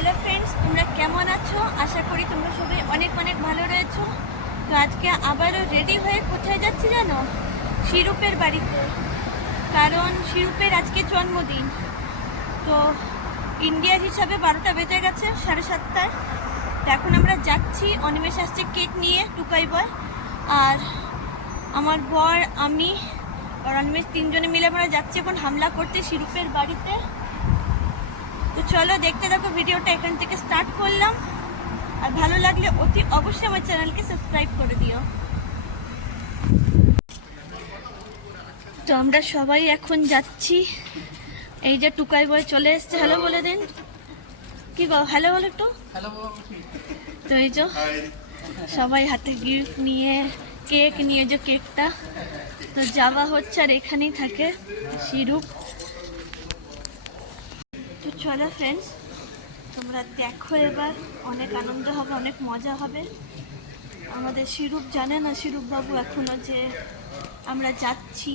Hello friends, তোমরা কেমন আছো? আশা করি তোমরা সবাই অনেক অনেক ভালো রয়েছো। তো আজকে আবারও রেডি হয়ে কোথায় যাচ্ছি জানো? শিরূপের বাড়িতে, কারণ শিরূপের আজকে জন্মদিন। তো ইন্ডিয়ার হিসাবে 12টা বেজে গেছে, 7:30। তো এখন আমরা যাচ্ছি, অনিমেষ আসছে কেক নিয়ে, টুকাই বয় আর আমার বর, আমি আর অনিমেষ, তিনজনে মিলে আমরা যাচ্ছি এখন হামলা করতে শিরূপের বাড়িতে। তো চলো দেখতে থাকো ভিডিওটা, এখান থেকে স্টার্ট করলাম। আর ভালো লাগলে অতি অবশ্যই আমার চ্যানেলকে সাবস্ক্রাইব করে দিও। তো আমরা সবাই এখন যাচ্ছি, এই যে টুকাই বয় চলে এসছে। হ্যালো বলে দিন, কি গো, হ্যালো বলো একটু। তো এই যে সবাই হাতে গিফট নিয়ে, কেক নিয়ে, যে কেকটা তো যাওয়া হচ্ছে, আর এখানেই থাকে শিরূপ। তো চলো ফ্রেন্ডস, তোমরা দেখো, এবার অনেক আনন্দ হবে, অনেক মজা হবে। আমাদের শিরূপ জানে না, শিরূপ বাবু এখনো যে আমরা যাচ্ছি।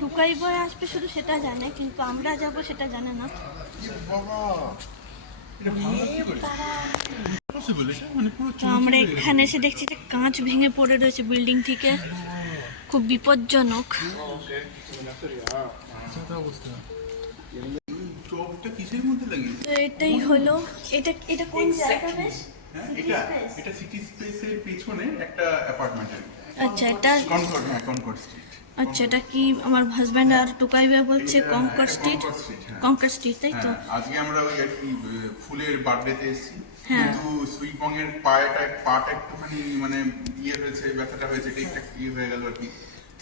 টুকাই বয় আসবে শুধু সেটা জানে, কিন্তু আমরা যাব সেটা জানে না। তো আমরা এখানে এসে দেখছি যে কাঁচ ভেঙে পড়ে রয়েছে বিল্ডিং থেকে, খুব বিপজ্জনক। তো এটাই হলো, এটা কোন জায়গা? বেশ এটা সিটি স্পেসের পেছনে একটা অ্যাপার্টমেন্টের। আচ্ছা, এটা কনকর্ড স্ট্রিট। আচ্ছা, এটা কি আমার হাজব্যান্ড আর টুকাই ভাই বলছে কঙ্কর স্ট্রিট? কঙ্কর স্ট্রিট, তাই তো। আজকে আমরা ওই আর কি ফুলের বার্থডেতে এসেছি, হ্যাঁ। কিন্তু সুইপং এর পাটা একটুখানি মানে ইয়ে হয়েছে, ব্যথাটা হয়েছে, এটা একটা ইয়ে হয়ে গেল আর কি।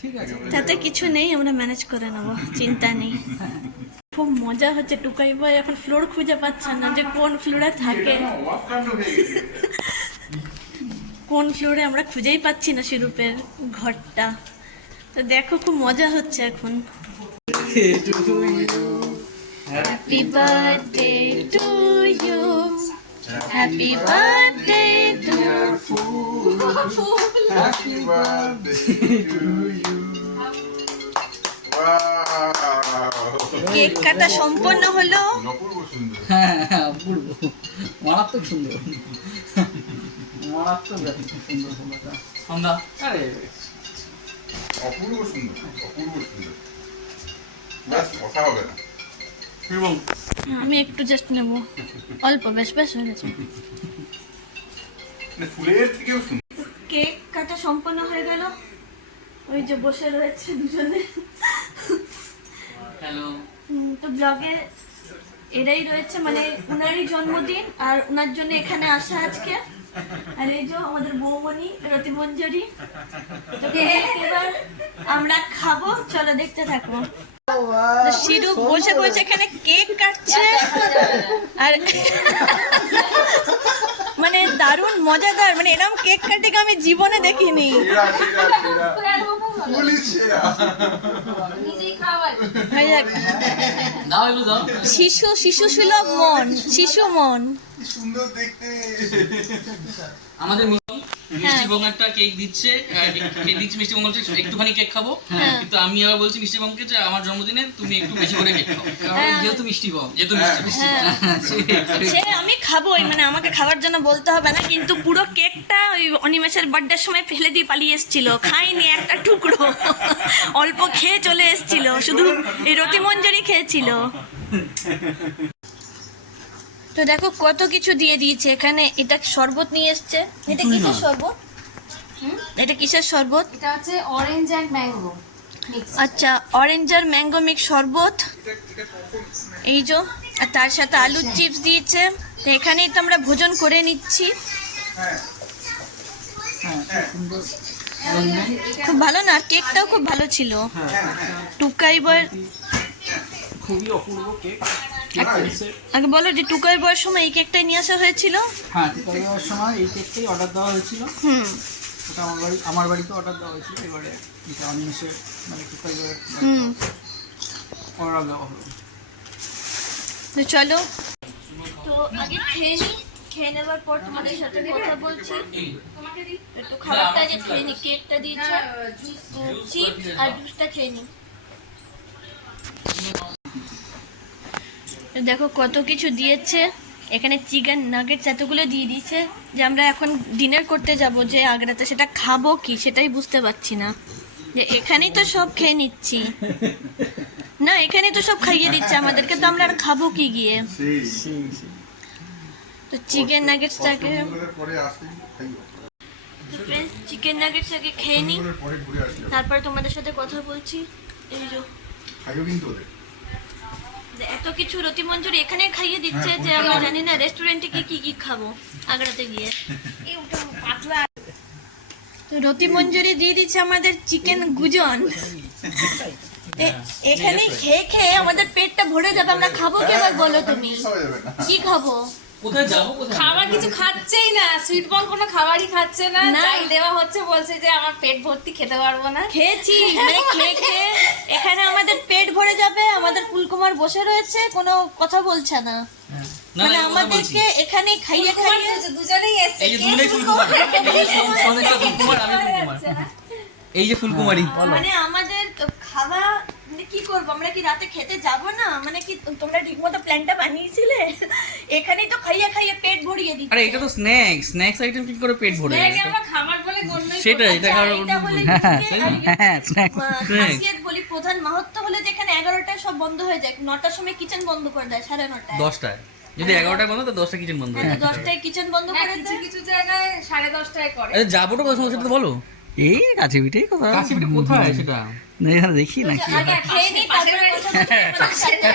ঠিক আছে, তাতে কিছু নেই, আমরা ম্যানেজ করে নেবো, চিন্তা নেই। খুব মজা হচ্ছে, টুকাই ভাই এখন ফ্লোর খুঁজে পাচ্ছে না যে কোন ফ্লোরে থাকে। কোন ফ্লোরে আমরা খুঁজেই পাচ্ছি না শিরূপের ঘরটা। তো দেখো, খুব মজা হচ্ছে এখন। Happy birthday to you, happy birthday to happy birthday to you. Cake কাটা সম্পন্ন হলো। অপূর্ব সুন্দর। হ্যাঁ, অপূর্ব, মারাত্মক সুন্দর, মারাত্মক সুন্দর ফোনটা। আরে অপূর্ব সুন্দর, অপূর্ব সুন্দর, ব্যাস কথা হবে না। আমি একটু জাস্ট নেব, অল্প, বেশ বেশ হয়ে গেছে। ফুলের থেকেও সুন্দর। কেক কাটা সম্পন্ন হয়ে গেল, ওই যে বসে রয়েছে দুজনে। হ্যালো। তো ব্লগে এরাই রয়েছে, মানে উনারই জন্মদিন আর উনার জন্য এখানে আসা আজকে। আর এই যে আমাদের বৌমণি রতিমঞ্জরি। তো কেক এবার আমরা খাবো, চলো দেখতে থাকবো। তো শিরূপ বসে বসে এখানে কেক কাটছে, আর মানে দারুণ মজাদার, মানে এরকম কেক কাটে আমি জীবনে দেখিনি। শিশু শিশু সুলভ মন, শিশু মন, সুন্দর দেখতে। আমাদের মিষ্টি বং একটা কেক দিচ্ছে, মিষ্টি বং বলছে একটুখানি কেক খাবো, কিন্তু আমি আবার বলছি মিষ্টি বংকে যে আমার জন্মদিনে তুমি একটু বেশি করে কেক খাও, যেহেতু মিষ্টি বং, যেহেতু মিষ্টি। সে আমি খাবোই, মানে আমাকে খাওয়ার জন্য বলতে হবে না, কিন্তু পুরো কেকটা ওই অনিমেষের বার্থডের সময় ফেলে দিয়ে পালিয়ে এসেছিল, খাইনি একটা টুকরো, অল্প খেয়ে চলে এসেছিল, শুধু এই রতিমঞ্জরি খেয়েছিল। তো দেখো কত কিছু দিয়ে দিয়েছে এখানে। এটা শরবত নিয়ে এসছে, এটা কিসের শরবত? এটা কিসের শরবত? এটা হচ্ছে অরেঞ্জ এন্ড ম্যাঙ্গো মিক্স। আচ্ছা, অরেঞ্জ আর ম্যাঙ্গো মিক্স শরবত, এই যে। আর তার সাথে আলুর চিপস দিয়েছে। তো এখানেই তো আমরা ভোজন করে নিচ্ছি। খুব ভালো না, কেকটাও খুব ভালো ছিল। টুকাই বয়ের খুবই অপূর্ব কেক। আগে বলো যে টুকাই বয়ের সময় এই কেকটাই নিয়ে আসা হয়েছিল। হ্যাঁ, টুকাই দেওয়ার সময় এই কেকটাই অর্ডার দেওয়া হয়েছিল। ওটা আমার বাড়িতে অর্ডার দেওয়া হয়েছিল। এবারে এটা অনিমেষে মানে টুকাই দেওয়ার অর্ডার দেওয়া হলো। তো চলো, তো আগে খেয়ে নি, খেয়ে নেবার পর তোমাদের সাথে কথা বলছি। একটু খাবারটা আগে খেয়ে নি, কেকটা দিয়েছে, চিপস আর জুসটা খেয়ে নি। তো দেখো কত কিছু দিয়েছে এখানে, চিকেন নাগেটস এতগুলো দিয়ে দিয়েছে যে আমরা এখন ডিনার করতে যাব যে আগ্রাতে, সেটা খাবো কি সেটাই বুঝতে পারছি না। যে এখানেই তো সব খেয়ে নিচ্ছি, না এখানেই তো সব খাইয়ে দিচ্ছে আমাদেরকে, তো আমরা আর খাবো কি গিয়ে? তো চিকেন নাগেটসটাকে পরে আসি খাইও, ফ্রেন্ডস চিকেন নাগেটস আগে খেয়ে নিই, পরে ঘুরে আসি, তারপর তোমাদের সাথে কথা বলছি। এই যে খাইও কিন্তু ওদের। এত কিছু রতি মঞ্জুরি এখানে খাইয়ে দিচ্ছে যে আমরা জানি না রেস্টুরেন্টে গিয়ে কি কি খাবো আগ্রাতে গিয়ে। তো রতি মঞ্জুরি দিয়ে দিচ্ছে আমাদের চিকেন গুজন। এখানে খেয়ে খেয়ে আমাদের পেটটা ভরে যাবে, আমরা খাবো কি এবার বলো তুমি? খাওয়া যাবে না। কি খাবো? কোথায় যাবো কোথায়? খাবার কিছু খাচ্ছেই না, সুইট বল কোনো খাবারই খাচ্ছে না, না। যাই দেওয়া হচ্ছে বলছে যে আমার পেট ভর্তি খেতে পারবো না। খেয়েছি মানে খেয়ে খেয়ে এখানে আমাদের পেট ভরে যাবে, আমাদের ফুলকুমার বসে রয়েছে কোনো কথা বলছে না, না, মানে না, কথা বলছি। আমাদেরকে এখানে খাইয়ে খাইয়ে দুজনেই এসছে, এই যে দুজনেই ফুলকুমার, এই যে সনেকটা ফুলকুমার, আমি ফুলকুমার, এই যে ফুলকুমারি। মানে আমাদের তো খাওয়া মানে কি করবো আমরা, কি রাতে খেতে যাব না? মানে কি তোমরা ঠিকমতো প্ল্যানটা বানিয়েছিলে? এখানেই তো খাইয়ে খাইয়ে পেট ভরিয়ে দিচ্ছে। আরে এটা তো স্ন্যাক্স আইটেম কি করে পেট ভরে এটাকে যাবে? আমরা খাবার বলে গণ্যই সেটাই, এটা আচ্ছা, খাবার এটা হলে হ্যাঁ, কি তাই যে না? হ্যাঁ, স্ন্যাক্স খাসিয়াত বলি, প্রধান মাহাত্ম্য হলে যেখানে 11টায় সব বন্ধ হয়ে যায়, 9টার সময় কিচেন বন্ধ করে দেয়, 9:30টায়। 10টায় যদি 11টায় বন্ধ তো 10টা কিচেন বন্ধ হয়ে হ্যাঁ, যায়। তো 10টায় কিচেন বন্ধ করে কিছু দেয়। কিছু জায়গায় 10:30টায় করে। আরে যাবো তো কথা সেটা তো বলো। এই কাছে পিঠেই কথা কাছে পিঠে কোথায় সেটা? না, এখানে দেখি তো নাকি আগে খেয়ে নিই, তারপরে কথা বলবো তোমাদের সাথে।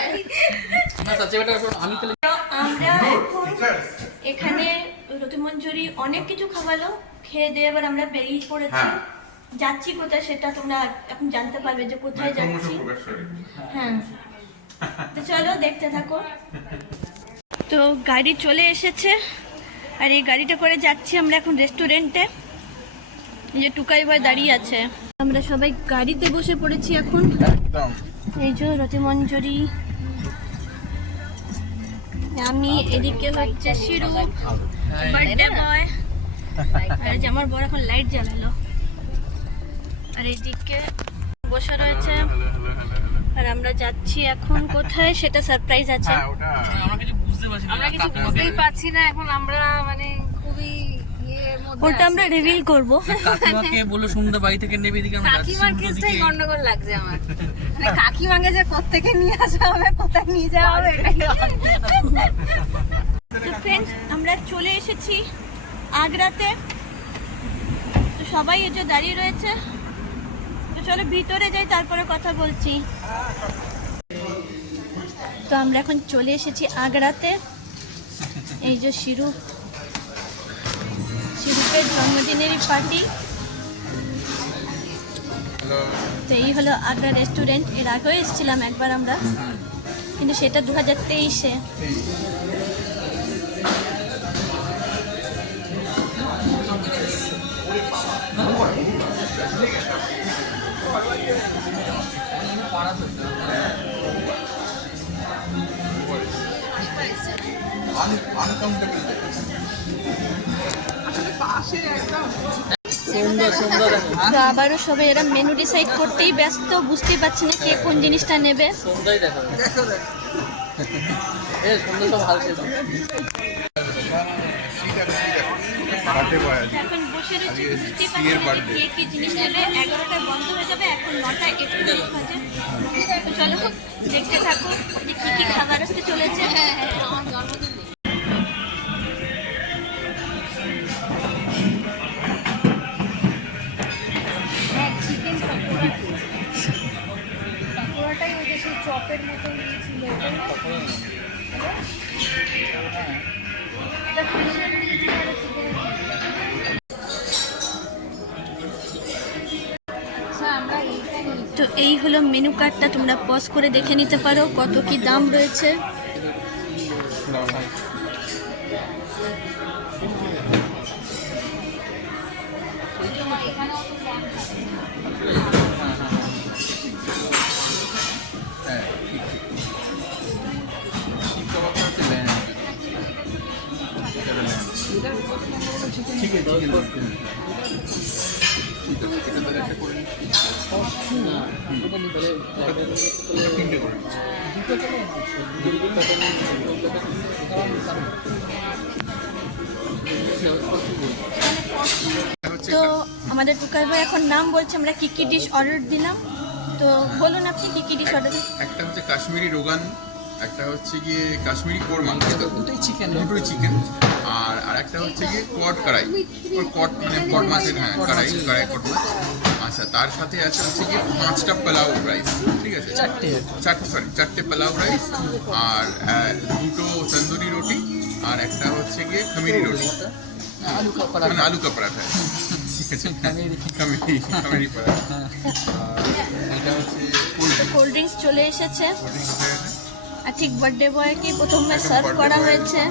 না তার চেয়ে better আমি তাহলে তো আমরা এখন Teachers, এখানে রতিমঞ্জুরি অনেক কিছু খাওয়ালো, খেয়ে দিয়ে এবার আমরা বেরিয়ে পড়েছি। হ্যাঁ। যাচ্ছি কোথায় সেটা তোমরা এখন জানতে পারবে যে কোথায় যাচ্ছি। প্রকাশ্যে। হ্যাঁ, তো চলো দেখতে থাকো। তো গাড়ি চলে এসেছে আর এই গাড়িটা করে যাচ্ছি আমরা এখন রেস্টুরেন্টে। এই যে টুকাই ভাই দাঁড়িয়ে আছে, আমরা সবাই গাড়িতে বসে পড়েছি এখন। একদম। এই যে রতিমঞ্জুরি, আমি এদিকে হচ্ছে শিরু, বার্থডে বয়, আর যে আমার বড় এখন লাইট জ্বালালো, আর এইদিকে বসে রয়েছে। আর আমরা যাচ্ছি এখন কোথায় সেটা সারপ্রাইজ আছে। হ্যাঁ, ওটা আমরা কিছু বুঝতে পারছি না। আমরা কিছু বুঝতেই পারছি না এখন, আমরা মানে খুবই ইয়ের মধ্যে ওটা আছি। আমরা রিভিল করব। কাকিমাকে বলে সন্ধ্যা বাড়ি থেকে নেবে, এদিকে আমরা যাচ্ছি কাকিমার উল্টো কেসটাই দিকে। গন্ডগোল লাগছে আমার, মানে কাকিমাকে যে কোত্থেকে নিয়ে আসা হবে, কোথায় নিয়ে যাওয়া হবে এটাই। তো ফ্রেন্ডস আমরা চলে এসেছি আগ্রাতে, তো সবাই এই যে দাঁড়িয়ে রয়েছে। তো চলো ভিতরে যাই, তারপরে কথা বলছি। তো আমরা এখন চলে এসেছি আগ্রাতে। এই যে শিরুপের জন্মদিনেরই পার্টি। তো এই হলো আগ্রা রেস্টুরেন্ট। এর আগেও এসেছিলাম একবার আমরা, কিন্তু সেটা 2023-এ। আনকাউন্টেবল। সন্ধ্যা দেখো। তো আবারও সবাই এরা মেনু ডিসাইড করতেই ব্যস্ত, বুঝতেই পারছি না কে কোন জিনিসটা নেবে। সন্ধ্যাই দেখো। এ সন্ধ্যা সব হালকা দাও। বার্থডে বয় আছে। এখন বসে রয়েছে, আজকে বুঝতেই সিএর পারছি না birthday। কে কি জিনিস নেবে। 11টায় বন্ধ হয়ে যাবে, এখন 9:31 বাজে। তো চলো দেখতে থাকো যে কি কি খাবার আসতে চলেছে। হ্যাঁ হ্যাঁ, আমার জন্মদিন। হ্যাঁ, চিকেন পকোড়া দিয়েছে। পকোড়াটাই ওই যে সেই চপের মতন দিয়েছিল, ওটাই না? এটা ফিশের দিয়েছে আর চিকেনের আচ্ছা, আমরা এইটা নিয়েছি। তো এই হলো মেনু কার্ডটা, তোমরা পজ করে দেখে নিতে পারো কত কি দাম রয়েছে। এখানেও তো কম থাকে। হ্যাঁ, ঠিক কাবাবটা হচ্ছে ল্যান্ড। এটা ল্যান্ড। ঠিক আছে, ঠিক আছে। ঠিক আছে, এটা তাহলে একটা করে নিচ্ছি। তিনটে করে নিচ্ছি। এটা হচ্ছে তো আমাদের টুকাই ভাই এখন নাম বলছে আমরা কি কি ডিশ অর্ডার দিলাম। তো বলুন আপনি কি কি ডিশ অর্ডার দিলেন। একটা হচ্ছে কাশ্মীরি রোগান, একটা হচ্ছে গিয়ে কাশ্মীরি কোরমা, দুটোই চিকেন দুটোই চিকেন, আর আরেকটা হচ্ছে গিয়ে কড কড়াই, কড মানে কড মাছের, হ্যাঁ কড়াই কড়াই কড মাছ। আচ্ছা, তার সাথে আছে হচ্ছে গিয়ে 5টা পোলাও রাইস, ঠিক আছে, চারটে পোলাও রাইস, আর 2টো তন্দুরি রুটি, আর একটা হচ্ছে গিয়ে খামিরি রুটি, আলু কা পরাঠা। মানে আলু কা পরাঠা, ঠিক আছে, খামিরি পরাঠা। আর এটা হচ্ছে কোল্ড ড্রিঙ্কস চলে এসেছে, কোল্ড ড্রিঙ্কস হয়ে গেছে। আর ঠিক বার্থডে বয়কে প্রথমে সার্ভ করা হয়েছে।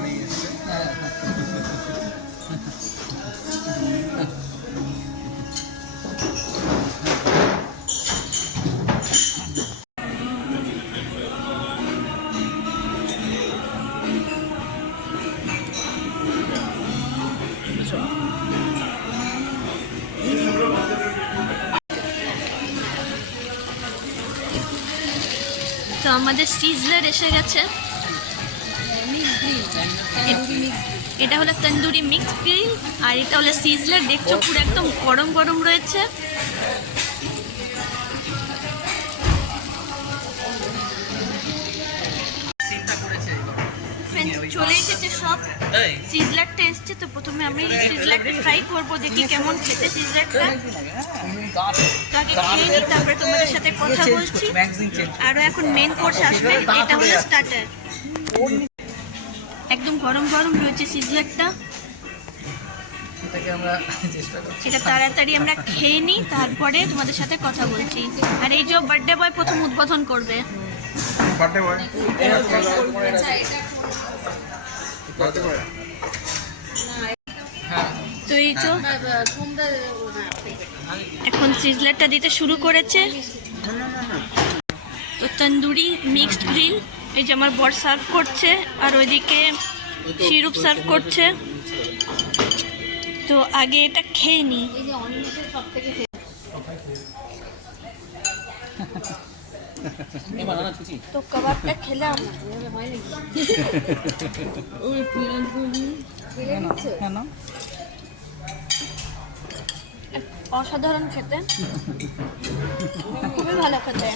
তো আমাদের সিজলার এসে গেছে। এটা হলো তন্দুরি মিক্স গ্রিল, আর এটা হলো সিজলার। দেখছো পুরো একদম গরম গরম রয়েছে। সিনটা করেছে ফ্রেন্ডস চলে এসেছে সব, তাই সিজলারটা এসছে। তো প্রথমে আমি সিজলারটা ট্রাই করবো, দেখি কেমন খেতে সিজলারটা। তাকে খেয়ে নিই, তারপরে তোমাদের সাথে কথা বলছি। আরও এখন মেন কোর্স আসবে, এটা হলো স্টার্টার। একদম গরম গরম রয়েছে সিজলারটা। এটাকে আমরা চেষ্টা করছি। এটা তাড়াতাড়ি আমরা খেয়ে নিই, তারপরে তোমাদের সাথে কথা বলছি। আর এই যে বার্থডে বয় প্রথম উদ্বোধন করবে। Birthday boy, birthday boy. তো এই যে এখন সিজলারটা দিতে শুরু করেছে। তো তন্দুরি মিক্সড গ্রিল, এই যে আমার বর সার্ভ করছে, আর ওইদিকে সিরুপ সার্ভ করছে। তো আগে এটা খেয়ে নিই। তো কাবাবটা খেলাম, অসাধারণ খেতে, খুবই ভালো খেতে।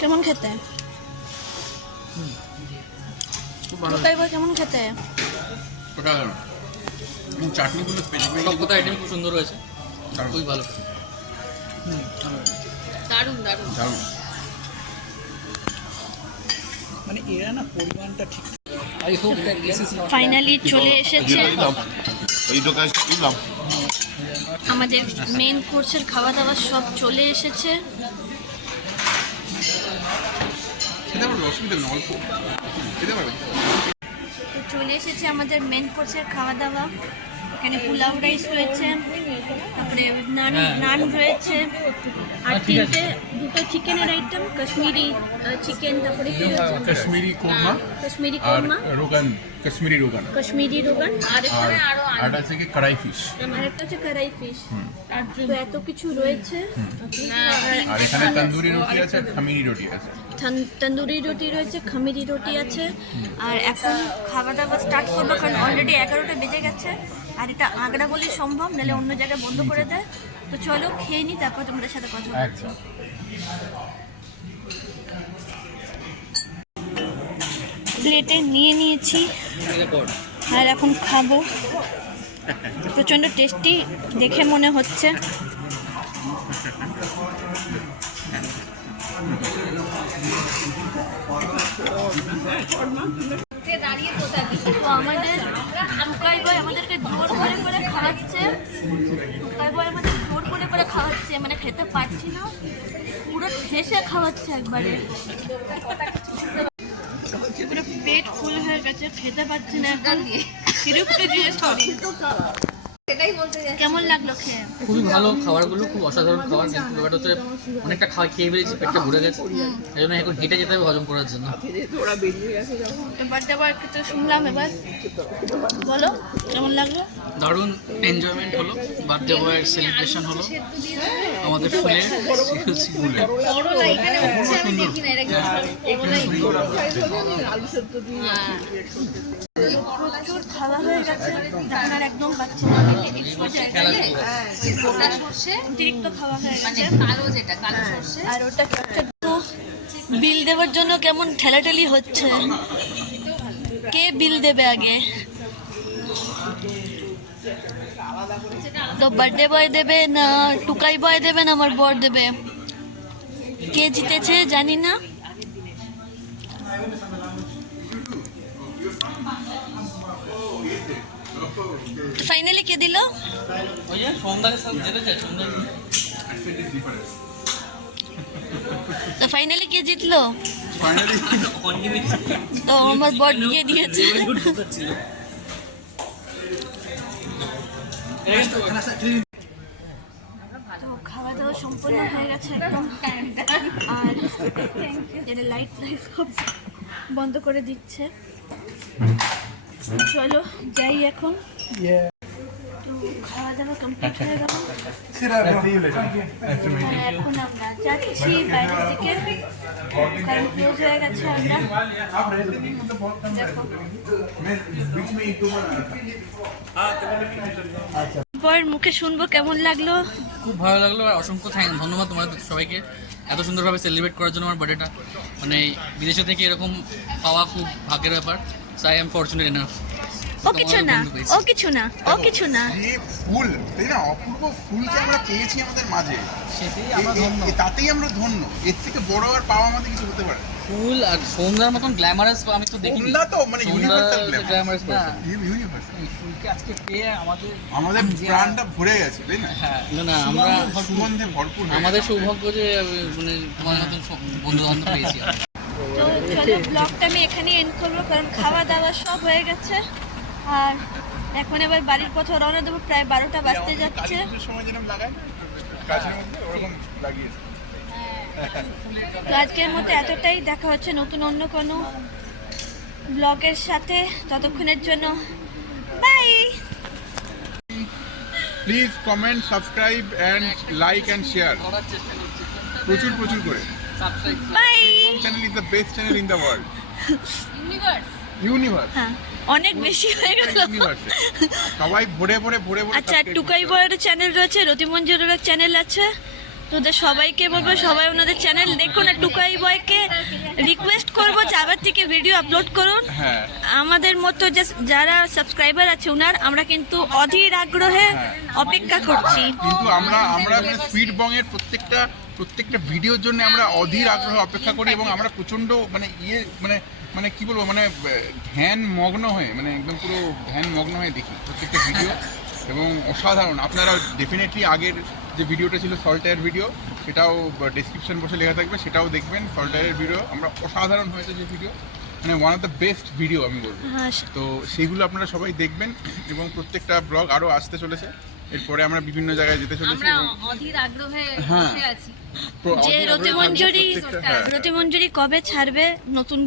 কেমন খেতে টুকাই বয়, কেমন খেতে? ওটা চাটনিগুলো স্পেসিফিক, সবকটা আইটেম খুব সুন্দর হয়েছে, খুবই ভালো। দারুণ দারুণ। দারুণ। মানে এরা না পরিমাণটা ঠিক। I hope that this is not finally চলে এসেছে আমাদের মেন কোর্সের খাওয়া দাওয়া, সব চলে এসেছে। খেতে পারবে, অসুবিধা নেই, অল্প খেতে পারবে। তো চলে এসেছে আমাদের মেন কোর্সের খাওয়া দাওয়া। এখানে পোলাও রাইস রয়েছে, তারপরে নান রয়েছে, আর দুটো চিকেনের আইটেম, কাশ্মীরি চিকেন, তারপরে কি রয়েছে? কাশ্মীরি কোরমা কাশ্মীরি আর কোরমা, রোগান, কাশ্মীরি রোগান, কাশ্মীরি রোগান, আর আটা থেকে কড়াই ফিশ, আর একটা হচ্ছে কড়াই ফিশ। তো এত কিছু রয়েছে। আর এখানে তন্দুরি রুটি আছে, আর খামিরি রুটি আছে। তন্দুরি রুটি রয়েছে, খামিরি রুটি আছে। আর এখন খাওয়া দাওয়া স্টার্ট করবো, কারণ অলরেডি 11টা বেজে গেছে। আর এটা আগ্রা বলে সম্ভব, নাহলে অন্য জায়গায় বন্ধ করে দেয়। তো চলো খেয়ে নিই, তারপর তোমাদের সাথে কথা বলছি। প্লেটে নিয়ে নিয়েছি আর এখন খাবো। প্রচণ্ড টেস্টি দেখে মনে হচ্ছে। তো আমাদের টুকাই বয় আমাদেরকে জোর করে খাওয়াচ্ছে, টুকাই বয় আমাদের জোর করে খাওয়াচ্ছে, মানে খেতে পারছি না, পুরো ঠেসে খাওয়াচ্ছে একবারে। পুরো পেট ফুল হয়ে গেছে, খেতে পারছি না এখন। সিরুপটা দিয়ে সরি, কেমন লাগলো খেয়ে? খুবই ভালো, খাবারগুলো খুব অসাধারণ খাবার, কিন্তু ব্যাপারটা হচ্ছে অনেকটা খেয়ে বেরিয়েছি, পেটটা ভরে গেছে, এই জন্য এখন হেঁটে যেতে হবে হজম করার জন্য। বার্থডে বয় তো শুনলাম, এবার বলো কেমন লাগলো? দারুণ এনজয়মেন্ট হলো, বার্থডে বয়ের সেলিব্রেশন হলো আমাদের ফুলের। প্রচুর খাওয়া হয়ে গেছে, এখন আর একদম পাচ্ছি না, অতিরিক্ত খাওয়া হয়ে গেছে। আর ওটা একটু বিল দেওয়ার জন্য কেমন ঠেলাঠেলি হচ্ছে, কে বিল দেবে আগে? তো বার্থডে বয় দেবে না টুকাই বয় দেবে না আমার বর দেবে? কে জিতেছে জানি না। ফাইনালি কে দিল? ওই যে সন্ধ্যার সাথে যেতে চাই, সন্ধ্যা তো ফাইনালি কে জিতলো? তো আমার বর দিয়ে দিয়েছে। তো খাওয়া দাওয়া সম্পূর্ণ হয়ে গেছে একদম, আর এটা লাইট সব বন্ধ করে দিচ্ছে। চলো যাই এখন। তো খাওয়া দাওয়া কমপ্লিট হয়ে গেল, এখন আমরা যাচ্ছি বাইরে থেকে, কারণ ক্লোজ হয়ে গেছে। আমরা দেখো বরের মুখে শুনবো কেমন লাগলো। খুব ভালো লাগলো, আর অসংখ্য ধন্যবাদ তোমাদের সবাইকে এত সুন্দরভাবে সেলিব্রেট করার জন্য আমার বার্থডেটা। মানে বিদেশে থেকে এরকম পাওয়া খুব ভাগ্যের ব্যাপার। So I am fortunate enough. ও কিছু না, ও কিছু না, ও কিছু না। যে ফুল, তাই না, অপূর্ব ফুলকে আমরা পেয়েছি আমাদের মাঝে, সেটাই আমরা ধন্য। তাতেই আমরা ধন্য। এর থেকে বড় আর পাওয়া আমাদের কিছু হতে পারে? ফুল আর সন্ধ্যার মতন গ্ল্যামারাস আমি তো দেখিনি। সন্ধ্যা তো মানে ইউনিভার্সাল গ্ল্যামারাস না, ইউনিভার্সাল। ফুলকে আজকে পেয়ে আমাদের প্রাণটা ভরে গেছে, তাই না? হ্যাঁ না আমরা সুগন্ধে ভরপুর হয়ে আমাদের গেছে। সৌভাগ্য যে মানে তোমার মতন বন্ধু বান্ধব পেয়েছি আমরা। তো চলো ব্লগটা আমি এখানেই এন্ড করবো, কারণ খাওয়া দাওয়া সব হয়ে গেছে। আর এখন এবার বাড়ির পথে রওনা দেবো, প্রায় 12টা বাজতে যাচ্ছে। কালীপুজোর সময় যেরকম লাগায় না কাজের মধ্যে, ওরকম লাগিয়েছে। তো আজকের মতো এতটাই, দেখা হচ্ছে নতুন অন্য কোনো ব্লগের সাথে। ততক্ষণের জন্য bye. Please comment, subscribe and like and share করার চেষ্টা করছি প্রচুর প্রচুর করে। Subscribe. Bye. Channel is the best channel in the world. Universe হ্যাঁ, অনেক বেশি হয়ে গেল। ইউনিভার্সে সবাই ভরে ভরে ভরে ভরে। আচ্ছা, টুকাই বয়ের চ্যানেল রয়েছে, রতিমঞ্জুরের চ্যানেল আছে। তোদের সবাইকে বলবো সবাই ওনাদের চ্যানেল দেখুন। আর টুকাই বয়কে রিকোয়েস্ট করবো যে আবার থেকে ভিডিও আপলোড করুন। হ্যাঁ, আমাদের মতো যারা সাবস্ক্রাইবার আছে ওনার, আমরা কিন্তু অধীর আগ্রহে অপেক্ষা করছি। কিন্তু আমরা মানে স্পিড বং এর প্রত্যেকটা ভিডিওর জন্য আমরা অধীর আগ্রহে অপেক্ষা করি, এবং আমরা প্রচন্ড মানে মানে কি বলবো, মানে ধ্যান মগ্ন হয়ে, মানে একদম পুরো ধ্যান মগ্ন হয়ে দেখি প্রত্যেকটা ভিডিও, এবং অসাধারণ। আপনারা ডেফিনেটলি আগের যে ভিডিওটা ছিল সল্টায়ের ভিডিও, সেটাও ডেসক্রিপশন বসে লেখা থাকবে, সেটাও দেখবেন। সল্টায়ের ভিডিও আমরা অসাধারণ হয়েছে যে ভিডিও, মানে one of the best video আমি বলবো। হ্যাঁ, তো সেইগুলো আপনারা সবাই দেখবেন, এবং প্রত্যেকটা ব্লগ আরও আসতে চলেছে। এরপরে আমরা বিভিন্ন জায়গায় যেতে চলেছি, এবং অধীর আগ্রহে হ্যাঁ। বসে আছি। যে রতিমঞ্জুরি কবে ছাড়বে নতুন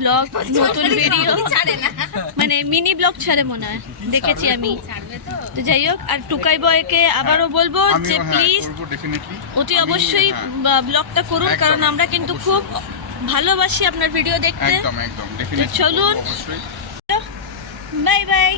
ব্লগ, নতুন ভিডিও ছাড়ে না, মানে মিনি ব্লগ ছাড়ে মনে হয়, দেখেছি আমি। ছাড়বে তো। তো যাই হোক, আর টুকাই বয়কে আবারও বলবো যে প্লিজ ডেফিনেটলি অতি অবশ্যই ব্লগটা করুন, কারণ আমরা কিন্তু খুব ভালোবাসি আপনার ভিডিও দেখতে। একদম একদম ডেফিনেটলি চলুন। অবশ্যই। Bye bye.